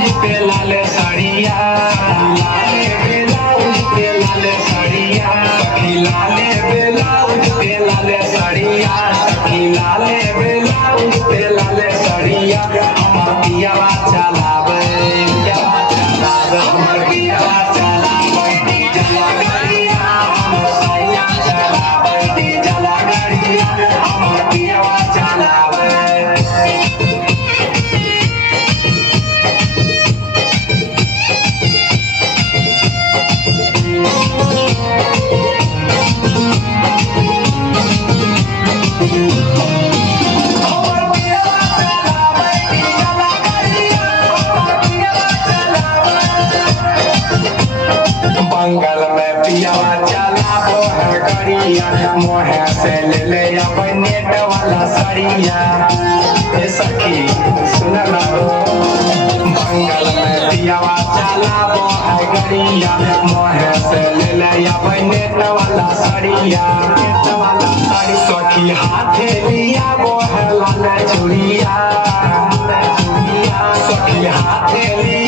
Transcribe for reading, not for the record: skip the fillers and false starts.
blouse पे लाल साड़िया लाले blouse पे लाल साड़िया सखी लाले ब्लाउज पे लाल साड़िया सखी लाले ब्लाउज पे लाल साड़िया हमर पियावा चलावे हमर पियावा चलावे डीजल गाड़िया हमर सैया चलावे डीजल गाड़िया हमर पियावा चलावे बंगल में पियावा चलाबो है गरिया मोहे से ले ले अपन नेट वाला सड़िया ए सखी सुन ना बंगल में पियावा चलाबो है गरिया मोहे से ले ले अपन नेट वाला सड़िया सखी हाथे लिया वो है लाल चूड़िया सखी हाथे लिया